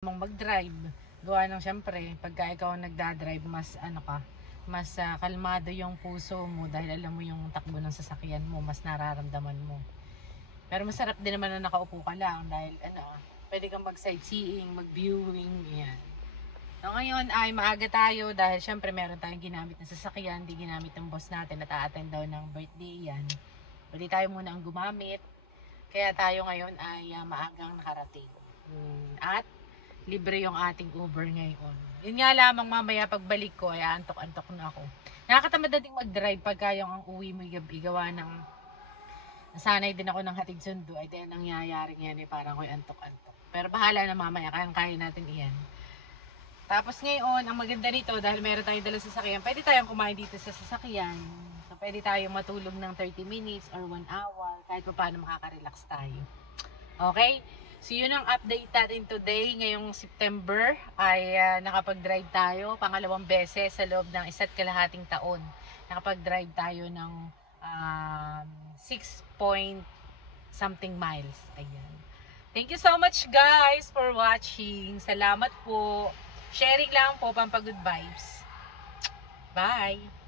mag-drive. Gawa ng syempre, pagka ikaw ang nagda-drive, mas mas kalmado yung puso mo dahil alam mo yung takbo ng sasakyan mo, mas nararamdaman mo. Pero masarap din naman na nakaupo ka lang dahil pwede kang mag-sightseeing, mag-viewing, yan. So ngayon ay maaga tayo dahil syempre meron tayong ginamit na sasakyan, di ginamit ng boss natin at a-attend daw ng birthday yan. Pwede tayo muna ang gumamit. Kaya tayo ngayon ay maagang nakarating. At libre yung ating Uber ngayon. Yun nga lamang mamaya pagbalik ko ay antok-antok na ako. Nakakatamad na din mag-drive pagka yung ang uwi mo gawa ng nasanay din ako ng hatid sundo ay dahil nangyayari yan parang ako'y antok-antok. Pero bahala na mamaya, kaya natin iyan. Tapos ngayon, ang maganda nito dahil meron tayong dalang sasakyan, pwede tayong kumain dito sa sasakyan. So pwede tayong matulog ng 30 minutes or 1 hour kahit pa paano makaka-relax tayo. Okay? So yun ang update natin today. Ngayong September ay nakapag-drive tayo pangalawang beses sa loob ng 1.5 taon. Nakapag-drive tayo ng 6 point something miles. Ayan. Thank you so much guys for watching. Salamat po. Sharing lang po, pampagood vibes. Bye!